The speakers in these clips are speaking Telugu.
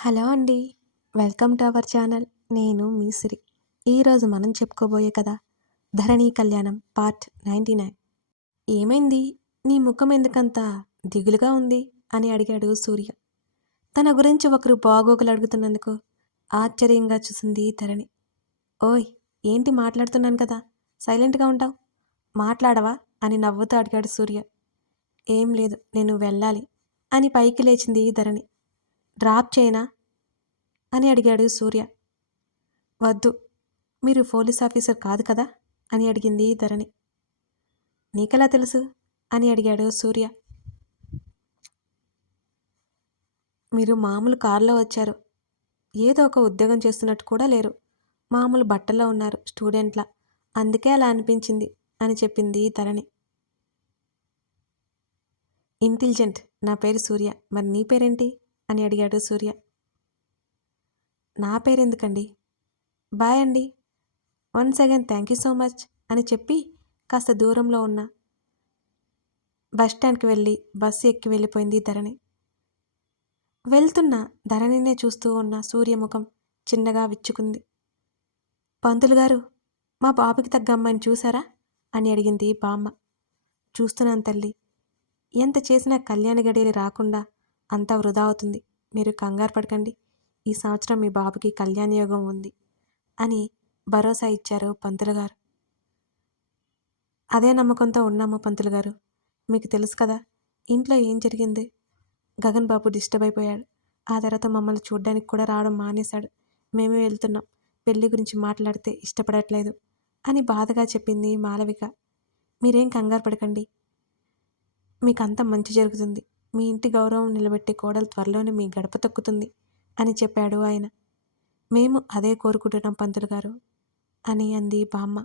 హలో అండి. Welcome to our channel. నేను మీ సిరి. ఈరోజు మనం చెప్పుకోబోయే కథ 'ధరణి కళ్యాణం' పార్ట్ 99. ఏమైంది? నీ ముఖం ఎందుకంత దిగులుగా ఉంది అని అడిగాడు సూర్య. తన గురించి ఒకరు బాగోగులు అడుగుతున్నందుకు ఆశ్చర్యంగా చూసింది ధరణి. ఓయ్, ఏంటి మాట్లాడుతున్నాను కదా, సైలెంట్గా ఉంటావు, మాట్లాడవా అని నవ్వుతూ అడిగాడు సూర్య. ఏం లేదు, నేను వెళ్ళాలి అని పైకి లేచింది ధరణి. డ్రాప్ చేయనా అని అడిగాడు సూర్య. వద్దు, మీరు పోలీస్ ఆఫీసర్ కాదు కదా అని అడిగింది ధరణి. నీకెలా తెలుసు అని అడిగాడు సూర్య. మీరు మామూలు కారులో వచ్చారు, ఏదో ఒక ఉద్యోగం చేస్తున్నట్టు కూడా లేరు, మామూలు బట్టల్లో ఉన్నారు, స్టూడెంట్లా, అందుకే అలా అనిపించింది అని చెప్పింది ధరణి. ఇంటెలిజెంట్, నా పేరు సూర్య, మరి నీ పేరేంటి అని అడిగాడు సూర్య. నా పేరెందుకండి, బాయ్ అండి, once again thank you so much అని చెప్పి కాస్త దూరంలో ఉన్న బస్ స్టాండ్కి వెళ్ళి బస్సు ఎక్కి వెళ్ళిపోయింది ధరణి. వెళ్తున్న ధరణినే చూస్తూ ఉన్న సూర్యముఖం చిన్నగా విచ్చుకుంది. పంతులు గారు, మా బాబుకి తగ్గ అమ్మాయిని చూసారా అని అడిగింది బామ్మ. చూస్తున్నాను తల్లి, ఎంత చేసినా కళ్యాణ గడియలు రాకుండా అంతా వృధా అవుతుంది, మీరు కంగారు పడకండి, ఈ సంవత్సరం మీ బాబుకి కళ్యాణ యోగం ఉంది అని భరోసా ఇచ్చారు పంతులు గారు. అదే నమ్మకంతో ఉన్నాము పంతులు గారు. మీకు తెలుసు కదా ఇంట్లో ఏం జరిగింది. గగన్ బాబు డిస్టర్బ్ అయిపోయాడు, ఆ తర్వాత మమ్మల్ని చూడ్డానికి కూడా రావడం మానేశాడు, మేమే వెళ్తున్నాం, పెళ్లి గురించి మాట్లాడితే ఇష్టపడట్లేదు అని బాధగా చెప్పింది మాలవిక. మీరేం కంగారు పడకండి, మీకంతా మంచి జరుగుతుంది, మీ ఇంటి గౌరవం నిలబెట్టే కోడలు త్వరలోనే మీ గడప తొక్కుతుంది అని చెప్పాడు ఆయన. మేము అదే కోరుకుంటున్నాం పంతులు గారు అని అంది బామ్మ.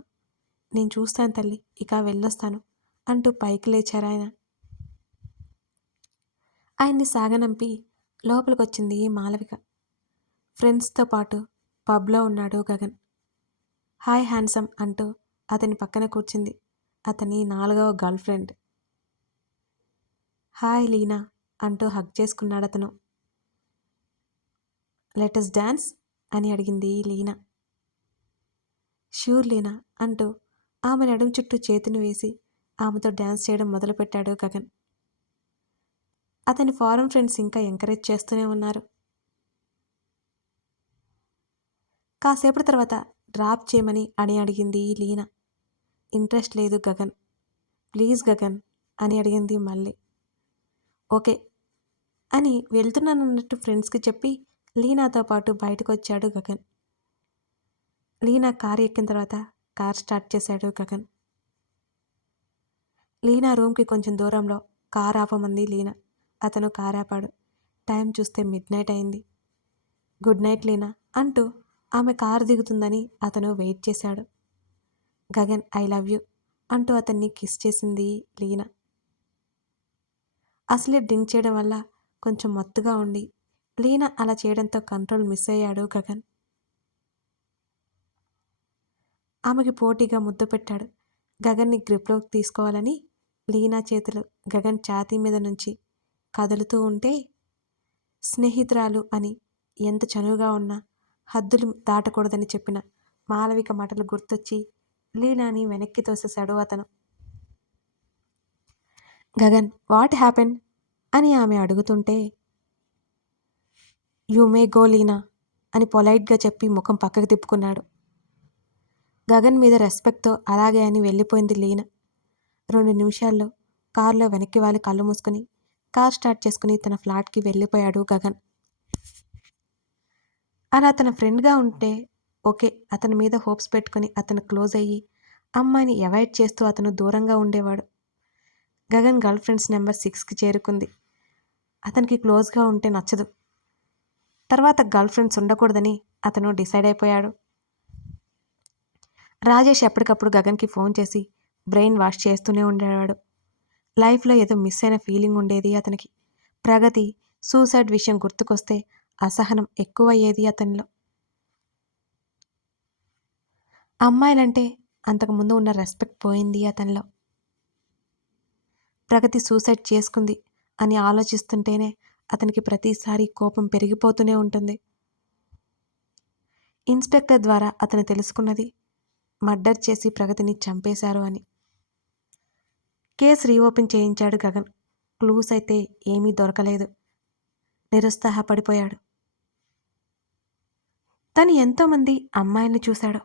నేను చూస్తాను తల్లి, ఇక వెళ్ళొస్తాను అంటూ పైకి లేచారు ఆయన. ఆయన్ని సాగనంపి లోపలికొచ్చింది మాలవిక. ఫ్రెండ్స్తో పాటు పబ్లో ఉన్నాడు గగన్. హాయ్ హ్యాండ్సమ్ అంటూ అతని పక్కన కూర్చుంది అతని 4వ గర్ల్ ఫ్రెండ్. హాయ్ లీనా అంటూ హగ్ చేసుకున్నాడు అతను. లెటస్ డాన్స్ అని అడిగింది లీనా. ష్యూర్ లీనా అంటూ ఆమె నడుం చుట్టూ చేతిని వేసి ఆమెతో డ్యాన్స్ చేయడం మొదలుపెట్టాడు గగన్. అతని ఫారెన్ ఫ్రెండ్స్ ఇంకా ఎంకరేజ్ చేస్తూనే ఉన్నారు. కాసేపటి తర్వాత డ్రాప్ చేయమని అని అడిగింది లీనా. ఇంట్రెస్ట్ లేదు గగన్, ప్లీజ్ గగన్ అని అడిగింది మళ్ళీ. ఓకే అని వెళ్తున్నానన్నట్టు ఫ్రెండ్స్కి చెప్పి లీనాతో పాటు బయటకు వచ్చాడు గగన్. లీనా కారు ఎక్కిన తర్వాత కార్ స్టార్ట్ చేశాడు గగన్. లీనా రూమ్కి కొంచెం దూరంలో కార్ ఆపమంది లీనా. అతను కార్ ఆపాడు. టైం చూస్తే మిడ్ నైట్ అయింది. గుడ్ నైట్ లీనా అంటూ ఆమె కారు దిగుతుందని అతను వెయిట్ చేశాడు. గగన్, ఐ లవ్ యూ అంటూ అతన్ని కిస్ చేసింది లీనా. అసలే డ్రింక్ చేయడం వల్ల కొంచెం మత్తుగా ఉండి లీనా అలా చేయడంతో కంట్రోల్ మిస్ అయ్యాడు గగన్. ఆమెకి పోటీగా ముద్దు పెట్టాడు. గగన్ని గ్రిప్లోకి తీసుకోవాలని లీనా చేతులు గగన్ ఛాతీ మీద నుంచి కదులుతూ ఉంటే, స్నేహితురాలు అని ఎంత చనువుగా ఉన్నా హద్దులు దాటకూడదని చెప్పిన మాలవిక మాటలు గుర్తొచ్చి లీనాని వెనక్కి తోసేశాడు అతను. గగన్, వాట్ హ్యాపెన్ అని ఆమె అడుగుతుంటే, యూ మే గో లీనా అని పొలైట్గా చెప్పి ముఖం పక్కకు తిప్పుకున్నాడు. గగన్ మీద రెస్పెక్ట్తో అలాగే అని వెళ్ళిపోయింది లీనా. 2 నిమిషాల్లో కారులో వెనక్కి వాలి కళ్ళు మూసుకుని కార్ స్టార్ట్ చేసుకుని తన ఫ్లాట్కి వెళ్ళిపోయాడు గగన్. అలా తన ఫ్రెండ్గా ఉంటే ఓకే, అతని మీద హోప్స్ పెట్టుకుని అతను క్లోజ్ అయ్యి అమ్మాయిని అవాయిడ్ చేస్తూ అతను దూరంగా ఉండేవాడు. గగన్ గర్ల్ ఫ్రెండ్స్ నెంబర్ 6కి చేరుకుంది. అతనికి క్లోజ్గా ఉంటే నచ్చదు. తర్వాత గర్ల్ ఫ్రెండ్స్ ఉండకూడదని అతను డిసైడ్ అయిపోయాడు. రాజేష్ ఎప్పటికప్పుడు గగన్కి ఫోన్ చేసి బ్రెయిన్ వాష్ చేస్తూనే ఉండేవాడు. లైఫ్లో ఏదో మిస్ అయిన ఫీలింగ్ ఉండేది అతనికి. ప్రగతి సూసైడ్ విషయం గుర్తుకొస్తే అసహనం ఎక్కువయ్యేది అతనిలో. అమ్మాయిలంటే అంతకుముందు ఉన్న రెస్పెక్ట్ పోయింది అతనిలో. ప్రగతి సూసైడ్ చేసుకుంది అని ఆలోచిస్తుంటేనే అతనికి ప్రతిసారి కోపం పెరిగిపోతూనే ఉంటుంది. ఇన్స్పెక్టర్ ద్వారా అతను తెలుసుకున్నది మర్డర్ చేసి ప్రగతిని చంపేశారు అని. కేసు రీఓపెన్ చేయించాడు గగన్. క్లూస్ అయితే ఏమీ దొరకలేదు. నిరుత్సాహపడిపోయాడు. తను ఎంతోమంది అమ్మాయిల్ని చూశాడు.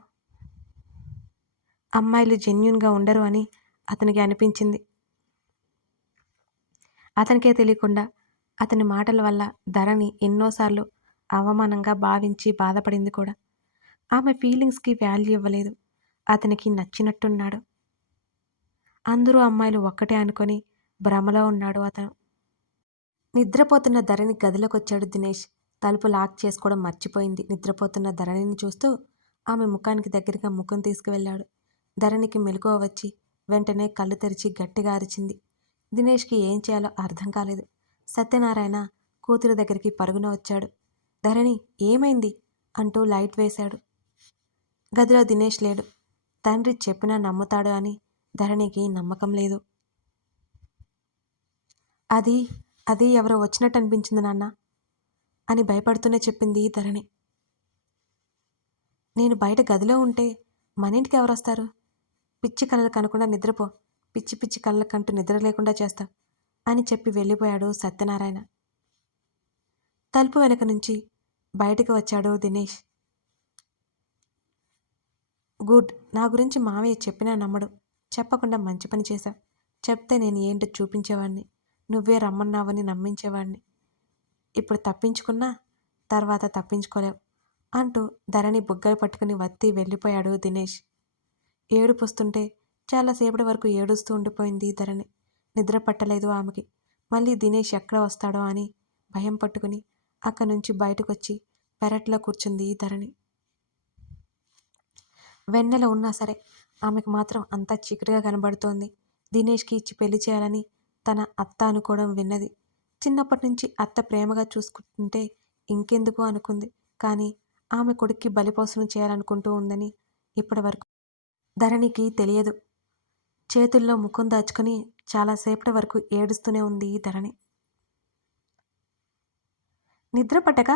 అమ్మాయిలు జెన్యూన్గా ఉండరు అని అతనికి అనిపించింది. అతనికే తెలియకుండా అతని మాటల వల్ల ధరణి ఎన్నోసార్లు అవమానంగా భావించి బాధపడింది కూడా. ఆమె ఫీలింగ్స్కి వాల్యూ ఇవ్వలేదు. అతనికి నచ్చినట్టున్నాడు. అందరూ అమ్మాయిలు ఒక్కటే అనుకొని భ్రమలో ఉన్నాడు అతను. నిద్రపోతున్న ధరణి గదిలోకొచ్చాడు దినేష్. తలుపు లాక్ చేసుకోవడం మర్చిపోయింది. నిద్రపోతున్న ధరణిని చూస్తూ ఆమె ముఖానికి దగ్గరగా ముఖం తీసుకువెళ్ళాడు. ధరణికి మెలకువ వచ్చి వెంటనే కళ్ళు తెరిచి గట్టిగా అరిచింది. దినేష్కి ఏం చేయాలో అర్థం కాలేదు. సత్యనారాయణ కూతురు దగ్గరికి పరుగున వచ్చాడు. ధరణి ఏమైంది అంటూ లైట్ వేశాడు. గదిలో దినేష్ లేడు. తండ్రి చెప్పినా నమ్ముతాడు అని ధరణికి నమ్మకం లేదు. అది అది ఎవరో వచ్చినట్టు అనిపించింది నాన్న అని భయపడుతూనే చెప్పింది ధరణి. నేను బయట గదిలో ఉంటే మన ఇంటికి ఎవరొస్తారు? పిచ్చి కళ్ళకు కనకుండా నిద్రపో, పిచ్చి పిచ్చి కళ్ళకంటూ నిద్ర లేకుండా చేస్తా అని చెప్పి వెళ్ళిపోయాడు సత్యనారాయణ. తలుపు వెనక నుంచి బయటికి వచ్చాడు దినేష్. గుడ్, నా గురించి మావయ్య చెప్పినా నమ్మడు. చెప్పకుండా మంచి పని చేశావు. చెప్తే నేను ఏంటో చూపించేవాడిని. నువ్వే రమ్మన్నావని నమ్మించేవాడిని. ఇప్పుడు తప్పించుకున్నా తర్వాత తప్పించుకోలేవు అంటూ ధరణి బుగ్గలు పట్టుకుని వత్తి వెళ్ళిపోయాడు దినేష్. ఏడుపొస్తుంటే చాలాసేపటి వరకు ఏడుస్తూ ఉండిపోయింది ధరణి. నిద్ర పట్టలేదు ఆమెకి. మళ్ళీ దినేష్ ఎక్కడ వస్తాడో అని భయం పట్టుకుని అక్కడి నుంచి బయటకొచ్చి పెరట్లో కూర్చుంది ధరణి. వెన్నెల ఉన్నా సరే ఆమెకు మాత్రం అంతా చీకటిగా కనబడుతోంది. దినేష్కి ఇచ్చి పెళ్లి చేయాలని తన అత్త అనుకోవడం విన్నది. చిన్నప్పటి నుంచి అత్త ప్రేమగా చూసుకుంటుంటే ఇంకెందుకు అనుకుంది. కానీ ఆమె కొడుక్కి బలిపోసనం చేయాలనుకుంటూ ఉందని ఇప్పటి వరకు ధరణికి తెలియదు. చేతుల్లో ముఖం దాచుకొని చాలాసేపటి వరకు ఏడుస్తూనే ఉంది ధరణి. నిద్ర పట్టక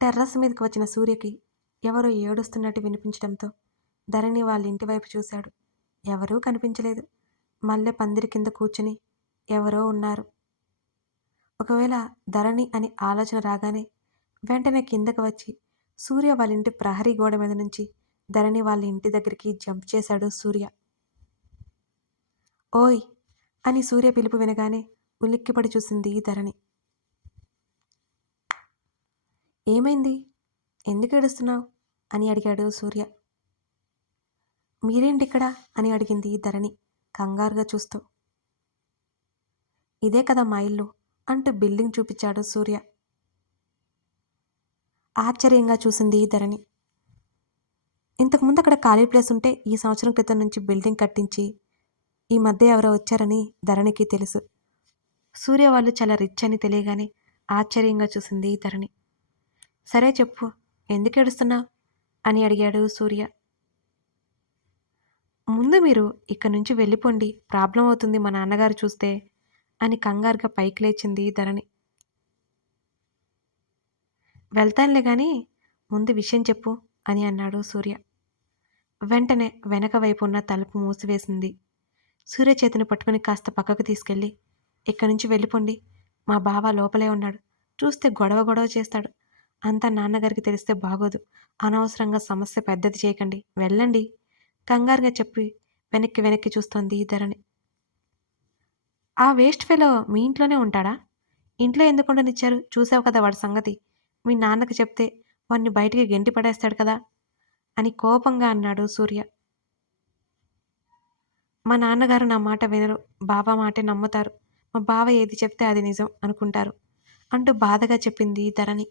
టెర్రస్ మీదకి వచ్చిన సూర్యకి ఎవరో ఏడుస్తున్నట్టు వినిపించడంతో ధరణి వాళ్ళ ఇంటి వైపు చూశాడు. ఎవరూ కనిపించలేదు. మల్లె పందిరి కింద కూర్చుని ఎవరో ఉన్నారు. ఒకవేళ ధరణి అని ఆలోచన రాగానే వెంటనే కిందకు వచ్చి సూర్య వాళ్ళ ఇంటి ప్రహరీ గోడ మీద నుంచి ధరణి వాళ్ళ ఇంటి దగ్గరికి జంప్ చేశాడు సూర్య. ఓయ్ అని సూర్య పిలుపు వినగానే ఉలిక్కిపడి చూసింది ధరణి. ఏమైంది? ఎందుకు ఏడుస్తున్నావు అని అడిగాడు సూర్య. మీరేంటిక్కడ అని అడిగింది ధరణి కంగారుగా చూస్తూ. ఇదే కదా మా ఇల్లు అంటూ బిల్డింగ్ చూపించాడు సూర్య. ఆశ్చర్యంగా చూసింది ధరణి. ఇంతకుముందు అక్కడ ఖాళీ ప్లేస్ ఉంటే ఈ సంవత్సరం క్రితం నుంచి బిల్డింగ్ కట్టించి ఈ మధ్య ఎవరో వచ్చారని ధరణికి తెలుసు. సూర్య వాళ్ళు చాలా రిచ్ అని తెలియగానే ఆశ్చర్యంగా చూసింది ధరణి. సరే చెప్పు, ఎందుకు ఏడుస్తున్నావు అని అడిగాడు సూర్య. ముందు మీరు ఇక్కడి నుంచి వెళ్ళిపోండి, ప్రాబ్లం అవుతుంది మా నాన్నగారు చూస్తే అని కంగారుగా పైకి లేచింది ధరణి. వెళ్తానులే కానీ ముందు విషయం చెప్పు అని అన్నాడు సూర్య. వెంటనే వెనక వైపు ఉన్న తలుపు మూసివేసింది. సూర్య చేతిని పట్టుకుని కాస్త పక్కకు తీసుకెళ్ళి, ఇక్కడి నుంచి వెళ్ళిపోండి, మా బావ లోపలే ఉన్నాడు, చూస్తే గొడవ గొడవ చేస్తాడు, అంతా నాన్నగారికి తెలిస్తే బాగోదు, అనవసరంగా సమస్య పెద్దది చేయకండి, వెళ్ళండి కంగారుగా చెప్పి వెనక్కి వెనక్కి చూస్తోంది ధరణి. ఆ వేస్ట్ ఫెలో మీ ఇంట్లోనే ఉంటాడా? ఇంట్లో ఎందుకు ఉండనిచ్చారు? చూసావు కదా వాడి సంగతి. మీ నాన్నకి చెప్తే వాడిని బయటికి గెంటి పడేస్తాడు కదా అని కోపంగా అన్నాడు సూర్య. మా నాన్నగారు నా మాట వినరు, బావ మాటే నమ్ముతారు, మా బావ ఏది చెప్తే అది నిజం అనుకుంటారు అంటూ బాధగా చెప్పింది ధరణి.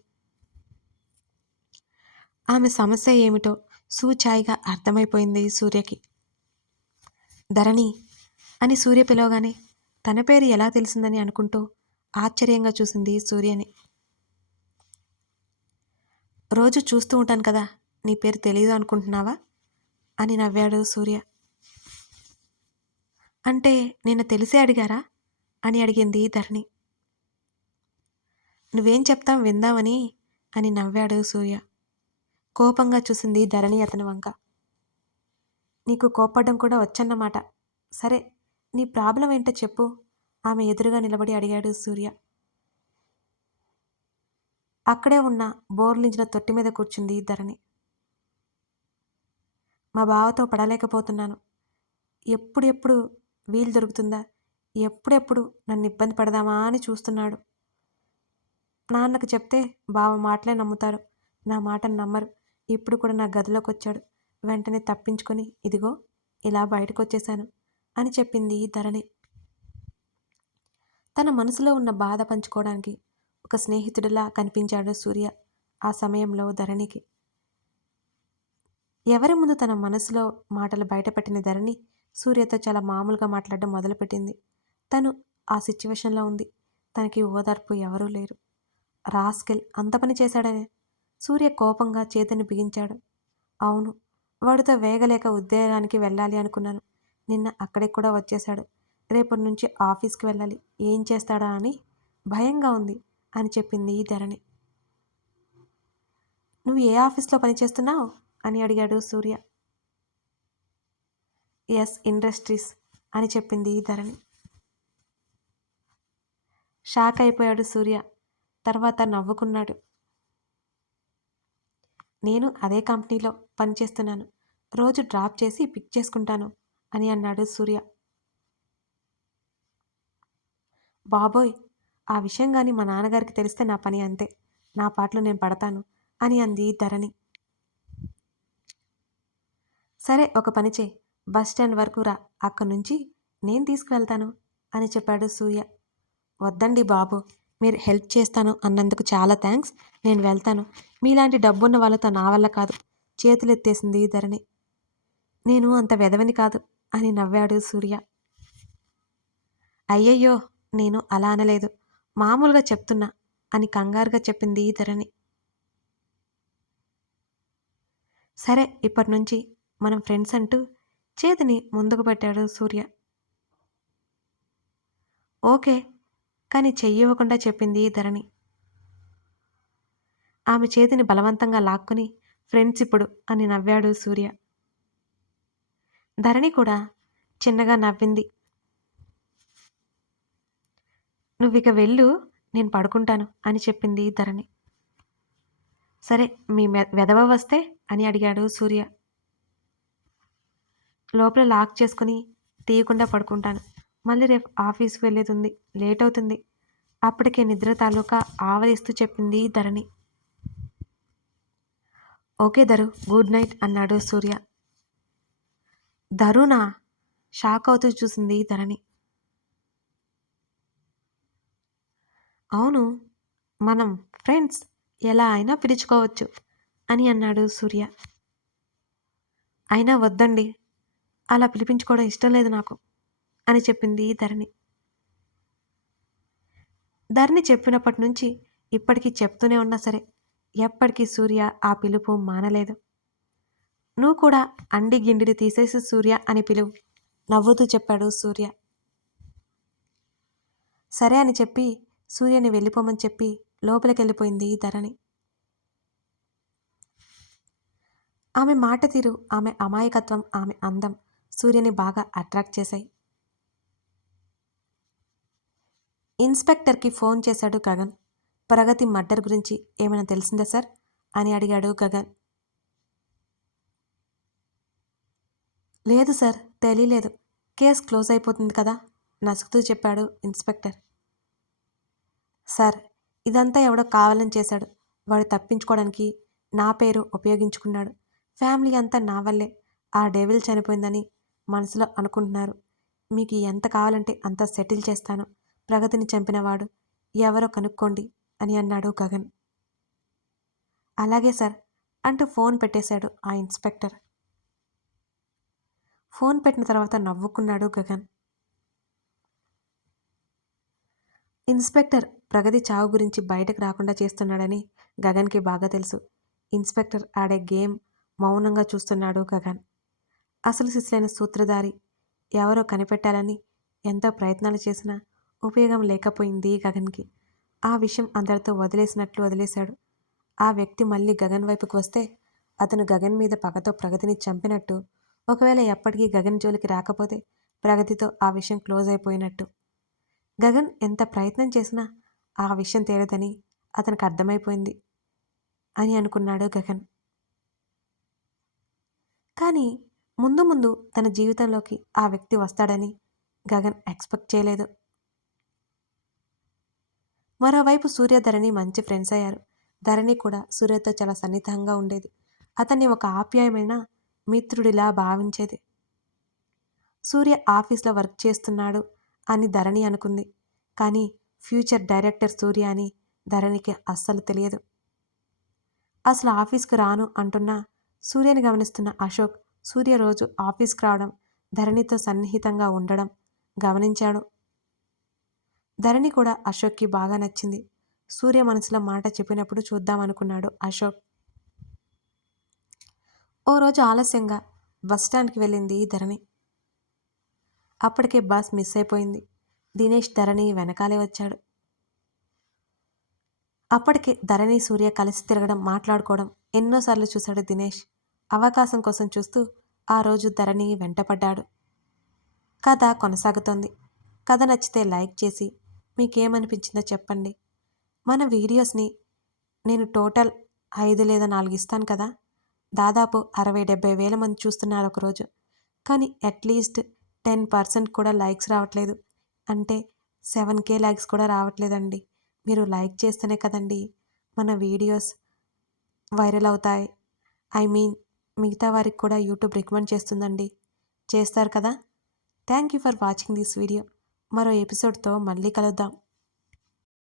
ఆమె సమస్య ఏమిటో సూచాయిగా అర్థమైపోయింది సూర్యకి. ధరణి అని సూర్య పిలవగానే తన పేరు ఎలా తెలిసిందని అనుకుంటూ ఆశ్చర్యంగా చూసింది సూర్యని. రోజు చూస్తూ ఉంటాను కదా, నీ పేరు తెలీదు అనుకుంటున్నావా అని నవ్వాడు సూర్య. అంటే నిన్ను తెలిసే అడిగారా అని అడిగింది ధరణి. నువ్వేం చెప్తాం విందామని అని నవ్వాడు సూర్య. కోపంగా చూసింది ధరణి అతని వంక. నీకు కోప్పడ్డం కూడా వచ్చన్నమాట. సరే, నీ ప్రాబ్లం ఏంటో చెప్పు ఆమె ఎదురుగా నిలబడి అడిగాడు సూర్య. అక్కడే ఉన్న బోర్లించిన తొట్టి మీద కూర్చుంది ధరణి. మా బావతో పడలేకపోతున్నాను. ఎప్పుడెప్పుడు వీలు దొరుకుతుందా, ఎప్పుడెప్పుడు నన్ను ఇబ్బంది పెడదామా అని చూస్తున్నాడు. నాన్నకు చెప్తే బావ మాటలే నమ్ముతారు, నా మాటను నమ్మరు. ఇప్పుడు కూడా నా గదిలోకి వచ్చాడు. వెంటనే తప్పించుకొని ఇదిగో ఇలా బయటకు వచ్చేశాను అని చెప్పింది ధరణి. తన మనసులో ఉన్న బాధ పంచుకోవడానికి ఒక స్నేహితుడిలా కనిపించాడు సూర్య ఆ సమయంలో ధరణికి. ఎవరి ముందు తన మనసులో మాటలు బయటపెట్టిన ధరణి సూర్యతో చాలా మామూలుగా మాట్లాడడం మొదలుపెట్టింది. తను ఆ సిచ్యువేషన్లో ఉంది. తనకి ఓదార్పు ఎవరూ లేరు. రాస్కెల్ అంత పని చేశాడనే. సూర్య కోపంగా చేతిని బిగించాడు. అవును, వాడితో వేగలేక ఉద్యోగానికి వెళ్ళాలి అనుకున్నాను. నిన్న అక్కడికి కూడా వచ్చేశాడు. రేపటి నుంచి ఆఫీస్కి వెళ్ళాలి. ఏం చేస్తాడా అని భయంగా ఉంది అని చెప్పింది ధరణి. నువ్వు ఏ ఆఫీస్లో పనిచేస్తున్నావు అని అడిగాడు సూర్య. ఎస్ ఇండస్ట్రీస్ అని చెప్పింది ధరణి. షాక్ అయిపోయాడు సూర్య. తర్వాత నవ్వుకున్నాడు. నేను అదే కంపెనీలో పనిచేస్తున్నాను. రోజు డ్రాప్ చేసి పిక్ చేసుకుంటాను అని అన్నాడు సూర్య. బాబోయ్, ఆ విషయం కానీ మా నాన్నగారికి తెలిస్తే నా పని అంతే. నా పాటలు నేను పడతాను అని అంది ధరణి. సరే, ఒక పని చేయి, బస్ స్టాండ్ వరకు రా, అక్కడి నుంచి నేను తీసుకువెళ్తాను అని చెప్పాడు సూర్య. వద్దండి బాబు, మీరు హెల్ప్ చేస్తాను అన్నందుకు చాలా థ్యాంక్స్. నేను వెళ్తాను. మీలాంటి డబ్బున్న వాళ్ళతో నా వల్ల కాదు చేతులెత్తేసింది ధరణి. నేను అంత వెధవని కాదు అని నవ్వాడు సూర్య. అయ్యయ్యో, నేను అలా అనలేదు, మామూలుగా చెప్తున్నా అని కంగారుగా చెప్పింది ధరణి. సరే, ఇప్పటి నుంచి మనం ఫ్రెండ్స్ అంటూ చేతిని ముందుకు పెట్టాడు సూర్య. ఓకే, కానీ చెయ్యివ్వకుండా చెప్పింది ధరణి. ఆమె చేతిని బలవంతంగా లాక్కుని ఫ్రెండ్స్ ఇప్పుడు అని నవ్వాడు సూర్య. ధరణి కూడా చిన్నగా నవ్వింది. నువ్విక వెళ్ళు, నేను పడుకుంటాను అని చెప్పింది ధరణి. సరే, మీ వెధవ వస్తే అని అడిగాడు సూర్య. లోపల లాక్ చేసుకుని తీయకుండా పడుకుంటాను. మళ్ళీ రేపు ఆఫీస్కి వెళ్ళేది ఉంది, లేట్ అవుతుంది. అప్పటికే నిద్ర తాలూకా ఆవలిస్తూ చెప్పింది ధరణి. ఓకే ధరు, గుడ్ నైట్ అన్నాడు సూర్య. ధరునా? షాక్ అవుతూ చూసింది ధరణి. అవును, మనం ఫ్రెండ్స్, ఎలా అయినా పిలుచుకోవచ్చు అని అన్నాడు సూర్య. అయినా వద్దండి, అలా పిలిపించుకోవడం ఇష్టం లేదు నాకు అని చెప్పింది ధరణి. ధరణి చెప్పినప్పటి నుంచి ఇప్పటికీ చెప్తూనే ఉన్నా సరే ఎప్పటికీ సూర్య ఆ పిలుపు మానలేదు. నువ్వు కూడా అండి గిండిని తీసేసి సూర్య అని పిలువు నవ్వుతూ చెప్పాడు సూర్య. సరే అని చెప్పి సూర్యని వెళ్ళిపోమని చెప్పి లోపలికి వెళ్ళిపోయింది ధరణి. ఆమె మాట తీరు, ఆమె అమాయకత్వం, ఆమె అందం సూర్యని బాగా అట్రాక్ట్ చేశాయి. ఇన్స్పెక్టర్కి ఫోన్ చేశాడు గగన్. ప్రగతి మర్డర్ గురించి ఏమైనా తెలిసిందా సార్ అని అడిగాడు గగన్. లేదు సార్, తెలియలేదు. కేసు క్లోజ్ అయిపోతుంది కదా నసుకుతూ చెప్పాడు ఇన్స్పెక్టర్. సార్, ఇదంతా ఎవడో కావాలని చేశాడు. వాడు తప్పించుకోవడానికి నా పేరు ఉపయోగించుకున్నాడు. ఫ్యామిలీ అంతా నా వల్లే ఆ డెవిల్ చనిపోయిందని మనసులో అనుకుంటున్నారు. మీకు ఎంత కావాలంటే అంత సెటిల్ చేస్తాను. ప్రగతిని చంపినవాడు ఎవరో కనుక్కోండి అని అన్నాడు గగన్. అలాగే సార్ అంటూ ఫోన్ పెట్టేశాడు ఆ ఇన్స్పెక్టర్. ఫోన్ పెట్టిన తర్వాత నవ్వుకున్నాడు గగన్. ఇన్స్పెక్టర్ ప్రగతి చావు గురించి బయటకు రాకుండా చేస్తున్నాడని గగన్కి బాగా తెలుసు. ఇన్స్పెక్టర్ ఆడే గేమ్ మౌనంగా చూస్తున్నాడు గగన్. అసలు సిసలైన సూత్రధారి ఎవరో కనిపెట్టాలని ఎంతో ప్రయత్నాలు చేసినా ఉపయోగం లేకపోయింది గగన్కి. ఆ విషయం అందరితో వదిలేసినట్లు వదిలేశాడు. ఆ వ్యక్తి మళ్ళీ గగన్ వైపుకు వస్తే అతను గగన్ మీద పగతో ప్రగతిని చంపినట్టు, ఒకవేళ ఎప్పటికీ గగన్ జోలికి రాకపోతే ప్రగతితో ఆ విషయం క్లోజ్ అయిపోయినట్టు. గగన్ ఎంత ప్రయత్నం చేసినా ఆ విషయం తేలదని అతనికి అర్థమైపోయింది అని అనుకున్నాడు గగన్. కానీ ముందు ముందు తన జీవితంలోకి ఆ వ్యక్తి వస్తాడని గగన్ ఎక్స్పెక్ట్ చేయలేదు. మరోవైపు సూర్య ధరణి మంచి ఫ్రెండ్స్ అయ్యారు. ధరణి కూడా సూర్యతో చాలా సన్నిహితంగా ఉండేది. అతన్ని ఒక ఆప్యాయమైన మిత్రుడిలా భావించేది. సూర్య ఆఫీస్లో వర్క్ చేస్తున్నాడు అని ధరణి అనుకుంది. కానీ ఫ్యూచర్ డైరెక్టర్ సూర్య అని ధరణికి అస్సలు తెలియదు. అసలు ఆఫీస్కి రాను అంటున్నా సూర్యని గమనిస్తున్న అశోక్ సూర్య రోజు ఆఫీస్కి రావడం, ధరణితో సన్నిహితంగా ఉండడం గమనించాడు. ధరణి కూడా అశోక్కి బాగా నచ్చింది. సూర్య మనసులో మాట చెప్పినప్పుడు చూద్దామనుకున్నాడు అశోక్. ఓ రోజు ఆలస్యంగా బస్టాండ్కి వెళ్ళింది ధరణి. అప్పటికే బస్ మిస్ అయిపోయింది. దినేష్ ధరణి వెనకాలే వచ్చాడు. అప్పటికే ధరణి సూర్య కలిసి తిరగడం, మాట్లాడుకోవడం ఎన్నోసార్లు చూశాడు దినేష్. అవకాశం కోసం చూస్తూ ఆ రోజు ధరణి వెంటపడ్డాడు. కథ కొనసాగుతోంది. కథ నచ్చితే లైక్ చేసి మీకేమనిపించిందో చెప్పండి. మన వీడియోస్ని నేను టోటల్ 5 లేదా 4 ఇస్తాను కదా, దాదాపు 60-70 వేల మంది చూస్తున్నారు ఒకరోజు. కానీ అట్లీస్ట్ 10% కూడా లైక్స్ రావట్లేదు. అంటే 7K లైక్స్ కూడా రావట్లేదండి. మీరు లైక్ చేస్తేనే కదండి మన వీడియోస్ వైరల్ అవుతాయి. మిగతా వారికి కూడా యూట్యూబ్ రికమెండ్ చేస్తుందండి. చేస్తారు కదా. Thank you for watching this video. మరో ఎపిసోడ్తో మళ్ళీ కలుద్దాం.